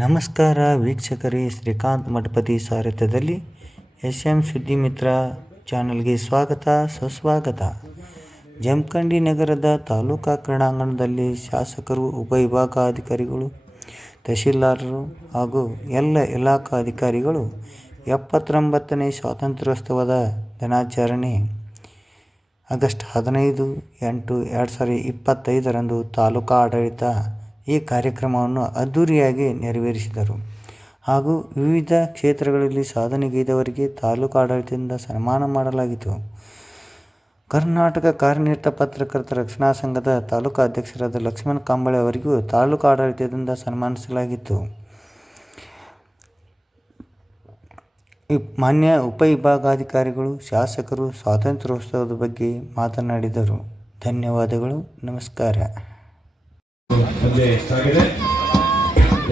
ನಮಸ್ಕಾರ ವೀಕ್ಷಕರೇ, ಶ್ರೀಕಾಂತ್ ಮಠಪತಿ ಸಾರಥ್ಯದಲ್ಲಿ ಎಸ್ ಎಂ ಸುದ್ದಿ ಮಿತ್ರ ಚಾನಲ್ಗೆ ಸ್ವಾಗತ, ಸುಸ್ವಾಗತ. ಜಮಖಂಡಿ ನಗರದ ತಾಲೂಕಾ ಕ್ರೀಡಾಂಗಣದಲ್ಲಿ ಶಾಸಕರು ಉಪವಿಭಾಗಾಧಿಕಾರಿಗಳು ತಹಶೀಲ್ದಾರರು ಹಾಗೂ ಎಲ್ಲ ಇಲಾಖಾ ಅಧಿಕಾರಿಗಳು ಎಪ್ಪತ್ತೊಂಬತ್ತನೇ ಸ್ವಾತಂತ್ರ್ಯೋತ್ಸವದ ದಿನಾಚರಣೆ ಆಗಸ್ಟ್ ಹದಿನೈದು ಎಂಟು ಎರಡು ಸಾವಿರದ ಇಪ್ಪತ್ತೈದರಂದು ತಾಲೂಕಾ ಆಡಳಿತ ಈ ಕಾರ್ಯಕ್ರಮವನ್ನು ಅದ್ಧೂರಿಯಾಗಿ ನೆರವೇರಿಸಿದರು. ಹಾಗೂ ವಿವಿಧ ಕ್ಷೇತ್ರಗಳಲ್ಲಿ ಸಾಧನೆಗೈದವರಿಗೆ ತಾಲೂಕು ಆಡಳಿತದಿಂದ ಸನ್ಮಾನ ಮಾಡಲಾಯಿತು ಕರ್ನಾಟಕ ಕಾರ್ಯನಿರತ ಪತ್ರಕರ್ತರ ರಕ್ಷಣಾ ಸಂಘದ ತಾಲೂಕು ಅಧ್ಯಕ್ಷರಾದ ಲಕ್ಷ್ಮಣ ಕಾಂಬಳೆ ಅವರಿಗೂ ತಾಲೂಕು ಆಡಳಿತದಿಂದ ಸನ್ಮಾನಿಸಲಾಗಿತ್ತು. ಮಾನ್ಯ ಉಪವಿಭಾಗಾಧಿಕಾರಿಗಳು ಶಾಸಕರು ಸ್ವಾತಂತ್ರ್ಯೋತ್ಸವದ ಬಗ್ಗೆ ಮಾತನಾಡಿದರು. ಧನ್ಯವಾದಗಳು. ನಮಸ್ಕಾರ. ಮುಂದೆ ಸಾಗಿದೆ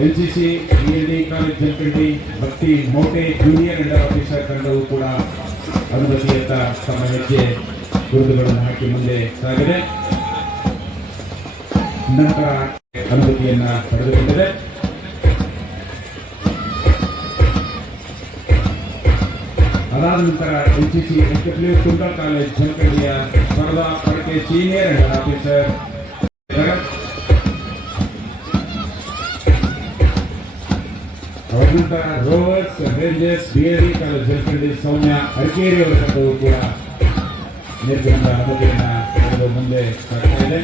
L C C B L D, college Bhakti, Mote junior under officer ತಂಡವು ಕೂಡ ಅನುಮತಿಯತ್ತ ತಮ್ಮ ಹೆಜ್ಜೆ ಗುರುತುಗಳನ್ನು ಹಾಕಿ ಮುಂದೆ ಸಾಗಿದೆ. ನಂತರ ಅನುಮತಿಯನ್ನ ಪಡೆದುಕೊಂಡಿದೆ. ಅದಾದ ನಂತರ L C C S W Kumta college ಜಮಖಂಡಿಯ Spardha Parake senior under officer ಅವರಿಂದ rovers rangers BLD college Jamkhandi Soumya Arakeri ಅವರ ಕೂಡ ನಿರ್ಗಮನ ಅನುಮತಿಯನ್ನ ಪಡೆದು ಮುಂದೆ ಸಾಗ್ತಾ ಇದೆ.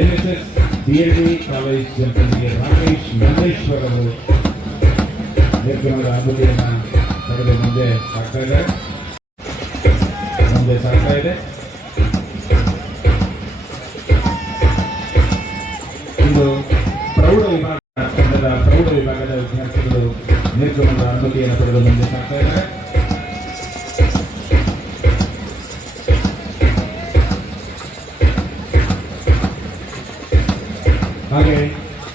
N S S BLD college Rakesh ಅವರು ನಿರ್ಗಮನದ ಅನುಮತಿಯನ್ನ ಪಡೆದು ಮುಂದೆ ಸಾಗ್ತಾ ಇದೆ ಮುಂದೆ ಇಂದು. ವಿಭಾಗದ ವಿದ್ಯಾರ್ಥಿಗಳು ನಿರ್ಗಮನದ ಅನುಮತಿಯನ್ನು ಪಡೆದು ಮುಂದೆ ಸಾಗ್ತಾ ಇದ್ದಾರೆ. ಹಾಗೆ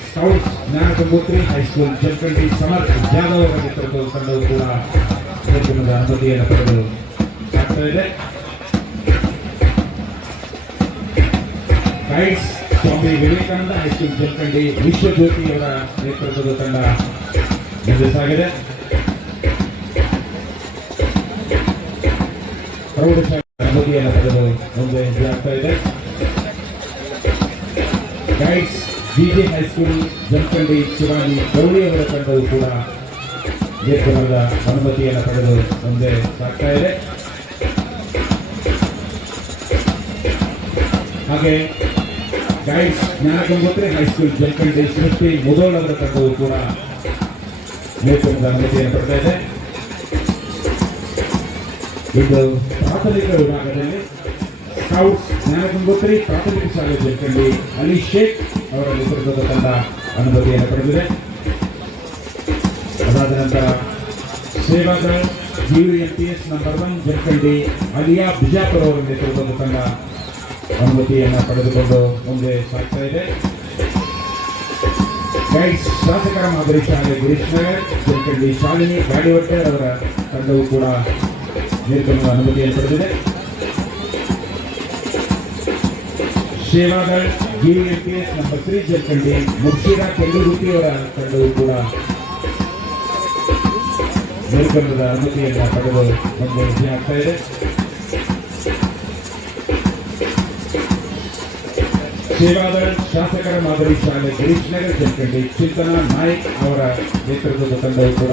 scouts Jnanagangotri high school Jalkandi Samar Jadhav ಅವರ ನೇತೃತ್ವದ ತಂಡವು ಕೂಡ ನಿರ್ಗಮನದ ಅನುಮತಿಯನ್ನು ಪಡೆದು ಸಾಗ್ತಾ ಇದೆ. Guides Swami Vivekananda high school Jamakhandi ವಿಶ್ವಜ್ಯೋತಿಯವರ ನೇತೃತ್ವದ ತಂಡ ಸಾಗಿದೆ ಪ್ರೌಢಶಾಲೆ ಪಡೆದು ಮುಂದೆ ಹೆಜ್ಜೆ ಆಗ್ತಾ ಇದೆ guides B J high school Jamakhandi Shivani Gauri ಅವರ ತಂಡವು ಕೂಡ ನೇತೃತ್ವದ ಅನುಮತಿಯನ್ನು ಪಡೆದು ಮುಂದೆ ಸಾಗ್ತಾ ಇದೆ. ಹಾಗೆ ಗೈಡ್ಸ್ ಜ್ಞಾನಗಂಗೋತ್ರಿ ಹೈಸ್ಕೂಲ್ ಜಮಖಂಡಿ ಸೃಷ್ಟಿ ಮುದೋಳ್ ಅವರ ತಂಡವು ಕೂಡ ನೇತೃತ್ವದ ಅನುಮತಿಯನ್ನು ಪಡ್ತಾ ಇದೆ. ಇದು ಪ್ರಾಥಮಿಕ ವಿಭಾಗದಲ್ಲಿ ಸ್ಕೌಟ್ಸ್ ಜ್ಞಾನಗಂಗೋತ್ರಿ ಪ್ರಾಥಮಿಕ ಶಾಲೆ ಜಲ್ಕಂಡಿ ಅಲಿ ಶೇಖ್ ಅವರ ನೇತೃತ್ವದ ತಂಡ ಅನುಮತಿಯನ್ನು ಪಡೆದಿದೆ. ಅದಾದ ನಂತರ Sevadal P S number one Jalkandi Alia Bijapur ಅವರ ನೇತೃತ್ವದ ತಂಡ ಅನುಮತಿಯನ್ನು ಪಡೆದುಕೊಂಡು ಮುಂದೆ ಸಾಗ್ತಾ ಇದೆ. ಶಾಸಕರ ಮಾದರಿ ಶಾಲೆ ಗಿರೀಶ್ ನಗರ್ ಜಮಖಂಡಿ ಶಾಲಿನಿ ಗಾಡಿವಟ್ಟರ್ ಅವರ ತಂಡವು ಕೂಡ ನಿರ್ಗಮನ ಅನುಮತಿಯನ್ನು ಪಡೆದಿದೆ. ಸೇವಾದಳ್ ಜಿಎಂಪಿಎಸ್ ನಮ್ಮ ತ್ರೀ ಜಮಖಂಡಿ ಮುರ್ಷಿದಾ ಕೆಂಗೂರುತಿ ಅವರ ತಂಡವು ಕೂಡ ನಿರ್ಗಮನದ ಅನುಮತಿಯನ್ನು ಪಡೆದು ಮುಂದೆ ಆಗ್ತಾ ಇದೆ. ಸೇವಾದಳ ಶಾಸಕರ ಮಾದರಿ ಶಾಲೆ ನಗರ್ ಜಮಖಂಡಿ ಚಿಂತನಾ ನಾಯಕ್ ಅವರ ನೇತೃತ್ವದ ತಂಡವು ಕೂಡ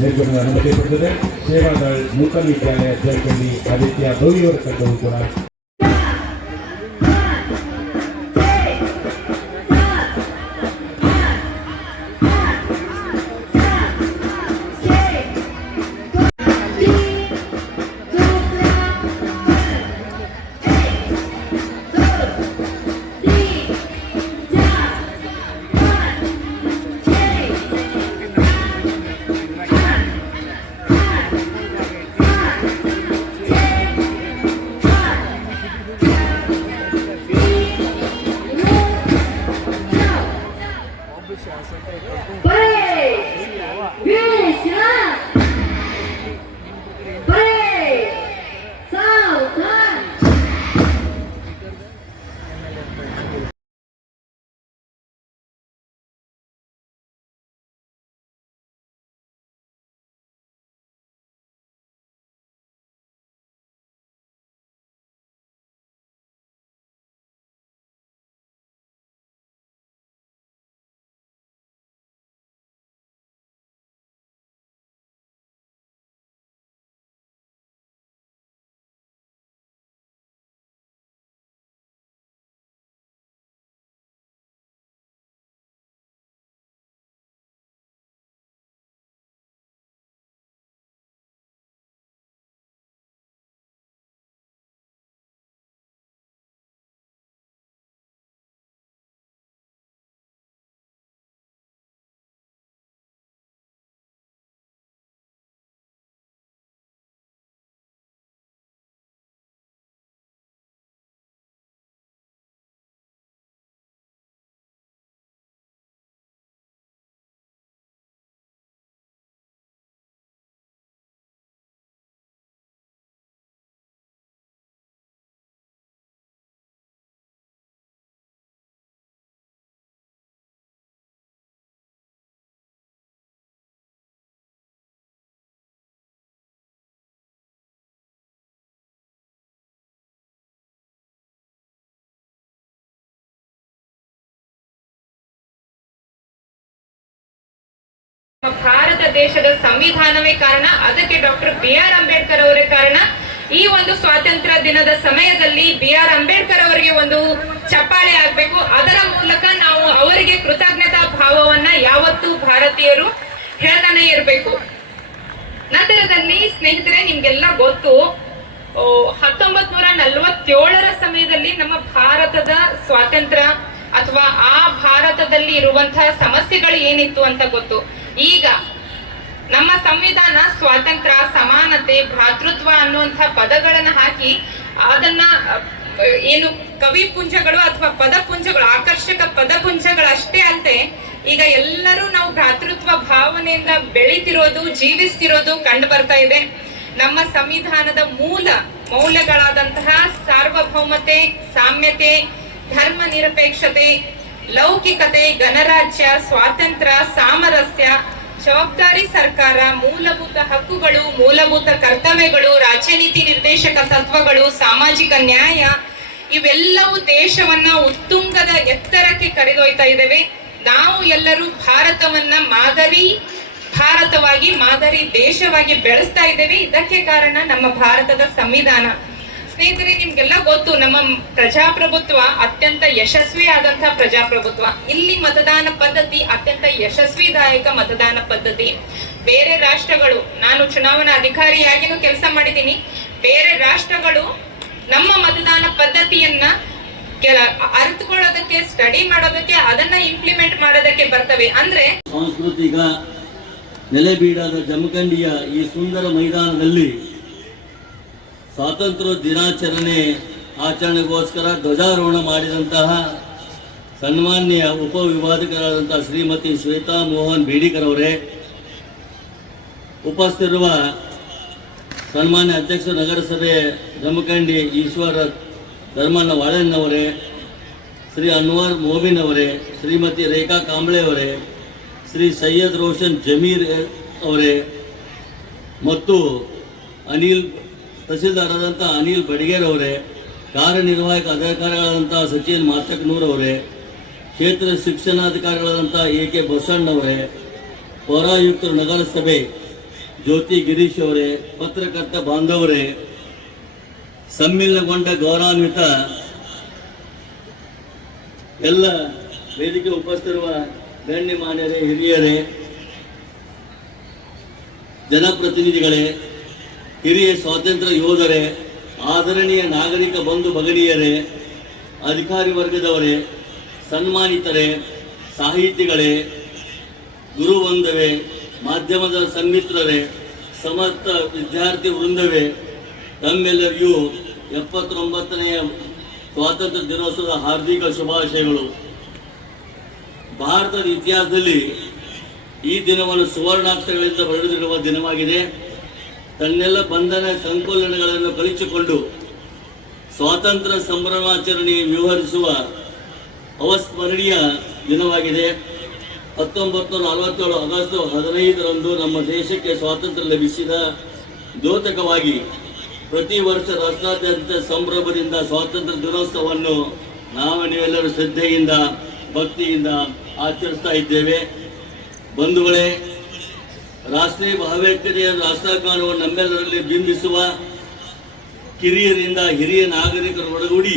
ನಿರ್ಗಮನ ಅನುಮತಿ ಪಡೆದಿದೆ. ಸೇವಾದಳ್ ನೂತನ ವಿದ್ಯಾಲಯ ಜಮಖಂಡಿ ಆದಿತ್ಯ ಗೌರಿಯವರ ತಂಡವು ಕೂಡ ಭಾರತ ದೇಶದ ಸಂವಿಧಾನವೇ ಕಾರಣ. ಅದಕ್ಕೆ ಡಾಕ್ಟರ್ ಬಿ ಆರ್ ಅಂಬೇಡ್ಕರ್ ಅವರೇ ಕಾರಣ. ಈ ಒಂದು ಸ್ವಾತಂತ್ರ್ಯ ದಿನದ ಸಮಯದಲ್ಲಿ ಬಿ ಆರ್ ಅಂಬೇಡ್ಕರ್ ಅವರಿಗೆ ಒಂದು ಚಪ್ಪಾಳೆ ಆಗ್ಬೇಕು. ಅದರ ಮೂಲಕ ನಾವು ಅವರಿಗೆ ಕೃತಜ್ಞತಾ ಭಾವವನ್ನ ಯಾವತ್ತೂ ಭಾರತೀಯರು ಹೇಳ್ತಾನೆ ಇರಬೇಕು. ನಂತರದಲ್ಲಿ ಸ್ನೇಹಿತರೆ, ನಿಮ್ಗೆಲ್ಲ ಗೊತ್ತು ಹತ್ತೊಂಬತ್ ನೂರ ನಲ್ವತ್ತೇಳರ ಸಮಯದಲ್ಲಿ ನಮ್ಮ ಭಾರತದ ಸ್ವಾತಂತ್ರ್ಯ ಅಥವಾ ಆ ಭಾರತದಲ್ಲಿ ಇರುವಂತಹ ಸಮಸ್ಯೆಗಳು ಏನಿತ್ತು ಅಂತ ಗೊತ್ತು. ಈಗ ನಮ್ಮ ಸಂವಿಧಾನ ಸ್ವಾತಂತ್ರ್ಯ, ಸಮಾನತೆ, ಭ್ರಾತೃತ್ವ ಅನ್ನುವಂಥ ಪದಗಳನ್ನ ಹಾಕಿ ಅದನ್ನ ಏನು ಏನು ಕವಿಪುಂಜಗಳು ಅಥವಾ ಪದಪುಂಜಗಳು ಆಕರ್ಷಕ ಪದಪುಂಜಗಳಷ್ಟೇ ಅಲ್ಲದೆ ಈಗ ಎಲ್ಲರೂ ನಾವು ಭ್ರಾತೃತ್ವ ಭಾವನೆಯಿಂದ ಬೆಳಿತಿರೋದು, ಜೀವಿಸ್ತಿರೋದು ಕಂಡು ಬರ್ತಾ ಇದೆ. ನಮ್ಮ ಸಂವಿಧಾನದ ಮೂಲ ಮೌಲ್ಯಗಳಾದಂತಹ ಸಾರ್ವಭೌಮತೆ, ಸಾಮ್ಯತೆ, ಧರ್ಮ ನಿರಪೇಕ್ಷತೆ ಲೌಕಿಕತೆ, ಗಣರಾಜ್ಯ, ಸ್ವಾತಂತ್ರ್ಯ, ಸಾಮರಸ್ಯ, ಜವಾಬ್ದಾರಿ ಸರ್ಕಾರ, ಮೂಲಭೂತ ಹಕ್ಕುಗಳು, ಮೂಲಭೂತ ಕರ್ತವ್ಯಗಳು ರಾಜ್ಯ ನೀತಿ ನಿರ್ದೇಶಕ ತತ್ವಗಳು, ಸಾಮಾಜಿಕ ನ್ಯಾಯ, ಇವೆಲ್ಲವೂ ದೇಶವನ್ನ ಉತ್ತುಂಗದ ಎತ್ತರಕ್ಕೆ ಕರೆದೊಯ್ತಾ ಇದ್ದೇವೆ. ನಾವು ಎಲ್ಲರೂ ಭಾರತವನ್ನ ಮಾದರಿ, ಭಾರತವಾಗಿ ಮಾದರಿ ದೇಶವಾಗಿ ಬೆಳೆಸ್ತಾ ಇದ್ದೇವೆ. ಇದಕ್ಕೆ ಕಾರಣ ನಮ್ಮ ಭಾರತದ ಸಂವಿಧಾನ. ಸ್ನೇಹಿತರೆ, ನಿಮ್ಗೆಲ್ಲ ಗೊತ್ತು, ನಮ್ಮ ಪ್ರಜಾಪ್ರಭುತ್ವ ಅತ್ಯಂತ ಯಶಸ್ವಿ ಆದಂತಹ ಪ್ರಜಾಪ್ರಭುತ್ವ. ಇಲ್ಲಿ ಮತದಾನ ಪದ್ಧತಿ ಅತ್ಯಂತ ಯಶಸ್ವಿದಾಯಕ ಮತದಾನ ಪದ್ಧತಿ. ಬೇರೆ ರಾಷ್ಟ್ರಗಳು, ನಾನು ಚುನಾವಣಾ ಅಧಿಕಾರಿಯಾಗಿನೂ ಕೆಲಸ ಮಾಡಿದ್ದೀನಿ. ಬೇರೆ ರಾಷ್ಟ್ರಗಳು ನಮ್ಮ ಮತದಾನ ಪದ್ಧತಿಯನ್ನ ಕೆಲ ಅರಿತುಕೊಳ್ಳೋದಕ್ಕೆ ಸ್ಟಡಿ ಮಾಡೋದಕ್ಕೆ, ಅದನ್ನ ಇಂಪ್ಲಿಮೆಂಟ್ ಮಾಡೋದಕ್ಕೆ ಬರ್ತವೆ. ಅಂದ್ರೆ ಸಾಂಸ್ಕೃತಿಕ ನೆಲೆಬೀಡಾದ ಜಮಖಂಡಿಯ ಈ ಸುಂದರ ಮೈದಾನದಲ್ಲಿ ಸ್ವಾತಂತ್ರ್ಯ ದಿನಾಚರಣೆ ಆಚರಣೆಗೋಸ್ಕರ ಧ್ವಜಾರೋಹಣ ಮಾಡಿದಂತಹ ಸನ್ಮಾನ್ಯ ಉಪವಿಭಾಗಕರಾದಂತಹ ಶ್ರೀಮತಿ ಶ್ವೇತಾ ಮೋಹನ್ ಬೇಡಿಕರ್ ಅವರೇ, ಉಪಸ್ಥಿರುವ ಸನ್ಮಾನ್ಯ ಅಧ್ಯಕ್ಷ ನಗರಸಭೆ ಜಮಖಂಡಿ ಈಶ್ವರ ಧರ್ಮಣ್ಣ ವಾಳಣ್ಣವರೇ, ಶ್ರೀ ಅನ್ವರ್ ಮೋಬಿನ್ ಅವರೇ, ಶ್ರೀಮತಿ ರೇಖಾ ಕಾಂಬ್ಳೆ ಅವರೇ, ಶ್ರೀ ಸೈಯದ್ ರೋಷನ್ ಜಮೀರ್ ಅವರೇ ಮತ್ತು ಅನಿಲ್ ತಹಸೀಲ್ದಾರರಾದಂಥ ಅನಿಲ್ ಬಡಿಗೇರ್ ಅವರೇ ಕಾರ್ಯನಿರ್ವಾಹಕ ಅಧಿಕಾರಿಗಳಾದಂಥ ಸಚಿನ್ ಮಾಚಕ್ನೂರ್ ಅವರೇ ಕ್ಷೇತ್ರ ಶಿಕ್ಷಣಾಧಿಕಾರಿಗಳಾದಂಥ ಎ ಕೆ ಬಸಣ್ಣವರೇ, ಪೌರಾಯುಕ್ತರು ನಗರಸಭೆ ಜ್ಯೋತಿ ಗಿರೀಶ್ ಅವರೇ, ಪತ್ರಕರ್ತ ಬಾಂಧವರೇ, ಸಮ್ಮಿಲನಗೊಂಡ ಗೌರವಾನ್ವಿತ ಎಲ್ಲ ವೇದಿಕೆ ಉಪಸ್ಥಿರುವ ಗಣ್ಯಮಾನ್ಯರೇ, ಹಿರಿಯರೇ, ಜನಪ್ರತಿನಿಧಿಗಳೇ ಹಿರಿಯ ಸ್ವಾತಂತ್ರ್ಯ ಯೋಧರೇ, ಆದರಣೀಯ ನಾಗರಿಕ ಬಂಧು ಬಗಡಿಯರೇ ಅಧಿಕಾರಿ ವರ್ಗದವರೇ, ಸನ್ಮಾನಿತರೇ, ಸಾಹಿತಿಗಳೇ, ಗುರುವಂದವೇ, ಮಾಧ್ಯಮದ ಸನ್ಮಿತ್ರರೇ, ಸಮರ್ಥ ವಿದ್ಯಾರ್ಥಿ ವೃಂದವೇ, ತಮ್ಮೆಲ್ಲರಿಗೂ ಎಪ್ಪತ್ತೊಂಬತ್ತನೆಯ ಸ್ವಾತಂತ್ರ್ಯ ದಿನೋತ್ಸವದ ಹಾರ್ದಿಕ ಶುಭಾಶಯಗಳು. ಭಾರತದ ಇತಿಹಾಸದಲ್ಲಿ ಈ ದಿನವನ್ನು ಸುವರ್ಣಾಕ್ಷರಗಳಿಂದ ಬರೆದಿರುವ ದಿನವಾಗಿದೆ. ತನ್ನೆಲ್ಲ ಬಂಧನ ಸಂಕೋಲನಗಳನ್ನು ಕಲಿಸಿಕೊಂಡು ಸ್ವಾತಂತ್ರ್ಯ ಸಂಭ್ರಮಾಚರಣೆ ವ್ಯವಹರಿಸುವ ಅವಸ್ಮರಣೀಯ ದಿನವಾಗಿದೆ. ಹತ್ತೊಂಬತ್ತು ನೂರ ನಲವತ್ತೇಳು ಆಗಸ್ಟ್ ಹದಿನೈದರಂದು ನಮ್ಮ ದೇಶಕ್ಕೆ ಸ್ವಾತಂತ್ರ್ಯ ಲಭಿಸಿದ ದ್ಯೋತಕವಾಗಿ ಪ್ರತಿ ವರ್ಷ ರಾಷ್ಟ್ರಾದ್ಯಂತ ಸಂಭ್ರಮದಿಂದ ಸ್ವಾತಂತ್ರ್ಯ ದಿನೋತ್ಸವವನ್ನು ನಾವು ನೀವೆಲ್ಲರೂ ಶ್ರದ್ಧೆಯಿಂದ, ಭಕ್ತಿಯಿಂದ ಆಚರಿಸ್ತಾ ಇದ್ದೇವೆ. ಬಂಧುಗಳೇ ರಾಷ್ಟ್ರೀಯ ಭಾವೇತ್ತರೆಯ ರಾಷ್ಟ್ರ ಕಾನೂನು ನಮ್ಮೆಲ್ಲರಲ್ಲಿ ಬಿಂಬಿಸುವ ಕಿರಿಯರಿಂದ ಹಿರಿಯ ನಾಗರಿಕರ ಒಳಗೂಡಿ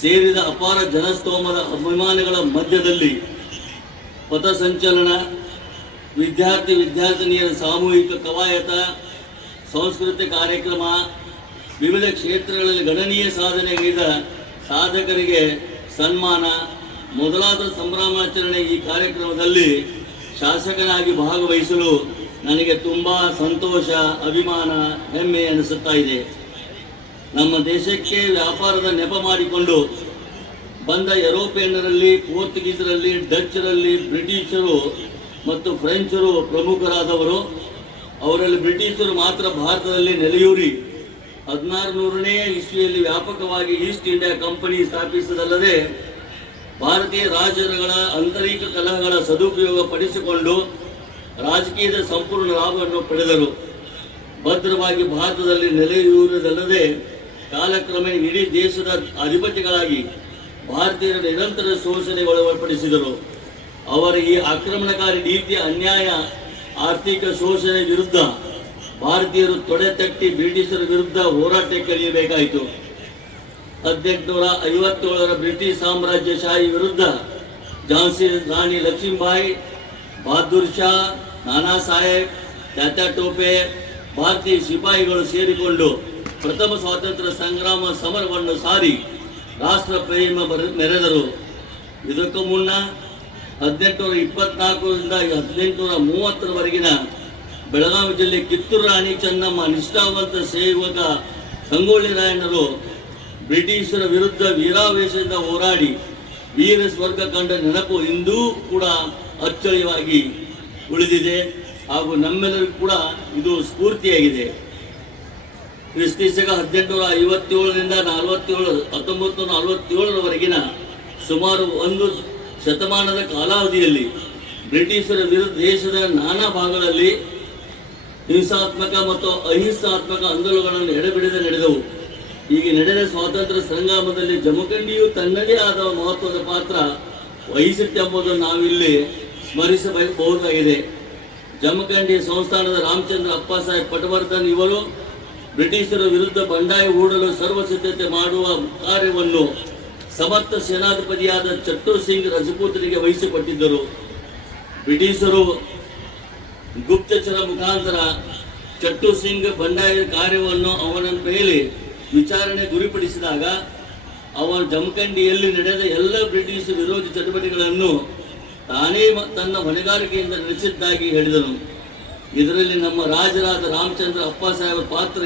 ಸೇರಿದ ಅಪಾರ ಜನಸ್ತೋಮದ ಅಭಿಮಾನಿಗಳ ಮಧ್ಯದಲ್ಲಿ ಪಥಸಂಚಲನ ವಿದ್ಯಾರ್ಥಿ ವಿದ್ಯಾರ್ಥಿನಿಯರ ಸಾಮೂಹಿಕ ಕವಾಯತ, ಸಾಂಸ್ಕೃತಿಕ ಕಾರ್ಯಕ್ರಮ, ವಿವಿಧ ಕ್ಷೇತ್ರಗಳಲ್ಲಿ ಗಣನೀಯ ಸಾಧನೆಗೈದ ಸಾಧಕರಿಗೆ ಸನ್ಮಾನ. ಮೊದಲಾದ ಸಂಭ್ರಮಾಚರಣೆ ಈ ಕಾರ್ಯಕ್ರಮದಲ್ಲಿ ಶಾಸಕನಾಗಿ ಭಾಗವಹಿಸಲು ನನಗೆ ತುಂಬ ಸಂತೋಷ, ಅಭಿಮಾನ, ಹೆಮ್ಮೆ ಅನಿಸುತ್ತಾ ಇದೆ. ನಮ್ಮ ದೇಶಕ್ಕೆ ವ್ಯಾಪಾರದ ನೆಪ ಮಾಡಿಕೊಂಡು ಬಂದ ಯುರೋಪಿಯನ್ನರಲ್ಲಿ ಪೋರ್ಚುಗೀಸರಲ್ಲಿ ಡಚ್ರಲ್ಲಿ ಬ್ರಿಟಿಷರು ಮತ್ತು ಫ್ರೆಂಚರು ಪ್ರಮುಖರಾದವರು. ಅವರಲ್ಲಿ ಬ್ರಿಟಿಷರು ಮಾತ್ರ ಭಾರತದಲ್ಲಿ ನೆಲೆಯೂರಿ. ಹದಿನಾರು ನೂರನೇ ಇಸ್ವಿಯಲ್ಲಿ ವ್ಯಾಪಕವಾಗಿ ಈಸ್ಟ್ ಇಂಡಿಯಾ ಕಂಪನಿ ಸ್ಥಾಪಿಸದಲ್ಲದೆ ಭಾರತೀಯ ರಾಜರುಗಳ ಆಂತರಿಕ ಕಲಹಗಳ ಸದುಪಯೋಗ ಪಡಿಸಿಕೊಂಡು ರಾಜಕೀಯದ ಸಂಪೂರ್ಣ ಲಾಭವನ್ನು ಪಡೆದರು. ಭದ್ರವಾಗಿ ಭಾರತದಲ್ಲಿ ನೆಲೆಯೂರುವುದಲ್ಲದೆ ಕಾಲಕ್ರಮೇಣ ಇಡೀ ದೇಶದ ಅಧಿಪತಿಗಳಾಗಿ ಭಾರತೀಯರ ನಿರಂತರ ಶೋಷಣೆಗೆ ಒಳಪಡಿಸಿದರು. ಅವರ ಈ ಆಕ್ರಮಣಕಾರಿ ನೀತಿಯ ಅನ್ಯಾಯ, ಆರ್ಥಿಕ ಶೋಷಣೆ ವಿರುದ್ಧ ಭಾರತೀಯರು ತೊಡೆ ತಟ್ಟಿ ಬ್ರಿಟಿಷರ ವಿರುದ್ಧ ಹೋರಾಟಕ್ಕೆ ಇಳಿಯಬೇಕಾಯಿತು ಹದಿನೆಂಟುನೂರ ಐವತ್ತೇಳರ ಬ್ರಿಟಿಷ್ ಸಾಮ್ರಾಜ್ಯಶಾಹಿ ವಿರುದ್ಧ ಝಾನ್ಸಿ ರಾಣಿ ಲಕ್ಷ್ಮೀಬಾಯಿ ಬಹದ್ದೂರ್ ಶಾ ನಾನಾ ಸಾಹೇಬ್, ತ್ಯಾತ್ಯಾ ಟೋಪೆ, ಭಾರತೀಯ ಸಿಪಾಯಿಗಳು ಸೇರಿಕೊಂಡು ಪ್ರಥಮ ಸ್ವಾತಂತ್ರ್ಯ ಸಂಗ್ರಾಮ ಸಮರವನ್ನು ಸಾರಿ ರಾಷ್ಟ್ರ ಪ್ರೇಮ ಮೆರೆದರು. ಇದಕ್ಕೂ ಮುನ್ನ ಹದಿನೆಂಟುನೂರ ಇಪ್ಪತ್ನಾಲ್ಕರಿಂದ ಹದಿನೆಂಟುನೂರ ಮೂವತ್ತರವರೆಗಿನ ಬೆಳಗಾವಿ ಜಿಲ್ಲೆ ಕಿತ್ತೂರು ರಾಣಿ ಚೆನ್ನಮ್ಮ ನಿಷ್ಠಾವಂತ ಸೇವಕ ಸಂಗೊಳ್ಳಿ ರಾಯಣ್ಣರು ಬ್ರಿಟಿಷರ ವಿರುದ್ಧ ವೀರಾವೇಶದಿಂದ ಹೋರಾಡಿ ವೀರ ಸ್ವರ್ಗ ಕಂಡ ನೆನಪು ಇಂದೂ ಕೂಡ ಅಚ್ಚಳಿಯವಾಗಿ ಉಳಿದಿದೆ ಹಾಗೂ ನಮ್ಮೆಲ್ಲರಿಗೂ ಕೂಡ ಇದು ಸ್ಫೂರ್ತಿಯಾಗಿದೆ. ಕ್ರಿಸ್ತಿಸಕ ಹದಿನೆಂಟುನೂರ ಐವತ್ತೇಳರಿಂದ ನಲವತ್ತೇಳು ಹತ್ತೊಂಬತ್ತು ನೂರ ನಲವತ್ತೇಳರವರೆಗಿನ ಸುಮಾರು ಒಂದು ಶತಮಾನದ ಕಾಲಾವಧಿಯಲ್ಲಿ ಬ್ರಿಟಿಷರ ವಿರುದ್ಧ ದೇಶದ ನಾನಾ ಭಾಗಗಳಲ್ಲಿ ಹಿಂಸಾತ್ಮಕ ಮತ್ತು ಅಹಿಂಸಾತ್ಮಕ ಆಂದೋಲನಗಳನ್ನು ಎಡೆಬಿಡದೆ ನಡೆದವು. ಈಗ ನಡೆದ ಸ್ವಾತಂತ್ರ್ಯ ಸಂಗ್ರಾಮದಲ್ಲಿ ಜಮಖಂಡಿಯು ತನ್ನದೇ ಆದ ಮಹತ್ವದ ಪಾತ್ರ ವಹಿಸುತ್ತೆಂಬುದನ್ನು ನಾವಿಲ್ಲಿ ಸ್ಮರಿಸಬಹುದಾಗಿದೆ ಜಮಖಂಡಿ ಸಂಸ್ಥಾನದ ರಾಮಚಂದ್ರ ಅಪ್ಪಾಸಾಹೇಬ್ ಪಟವರ್ಧನ್ ಇವರು ಬ್ರಿಟಿಷರ ವಿರುದ್ಧ ಬಂಡಾಯ ಹೂಡಲು ಸರ್ವ ಸಿದ್ಧತೆ ಮಾಡುವ ಕಾರ್ಯವನ್ನು ಸಮರ್ಥ ಸೇನಾಧಿಪತಿಯಾದ ಚಟ್ಟೂರ್ ಸಿಂಗ್ ರಜಪೂತರಿಗೆ ವಹಿಸಿಕೊಟ್ಟಿದ್ದರು. ಬ್ರಿಟಿಷರು ಗುಪ್ತಚರ ಮುಖಾಂತರ ಚಟ್ಟು ಸಿಂಗ್ ಬಂಡಾಯ ಕಾರ್ಯವನ್ನು ಅವನ ಮೇಲೆ ವಿಚಾರಣೆ ಗುರಿಪಡಿಸಿದಾಗ ಅವರು ಜಮಖಂಡಿಯಲ್ಲಿ ನಡೆದ ಎಲ್ಲ ಬ್ರಿಟಿಷ್ ವಿರೋಧಿ ಚಟುವಟಿಕೆಗಳನ್ನು ತಾನೇ ತನ್ನ ಹೊಣೆಗಾರಿಕೆಯಿಂದ ನಡೆಸಿದ್ದಾಗಿ ಹೇಳಿದನು. ಇದರಲ್ಲಿ ನಮ್ಮ ರಾಜರಾದ ರಾಮಚಂದ್ರ ಅಪ್ಪಾಸಾಹೇಬರ ಪಾತ್ರ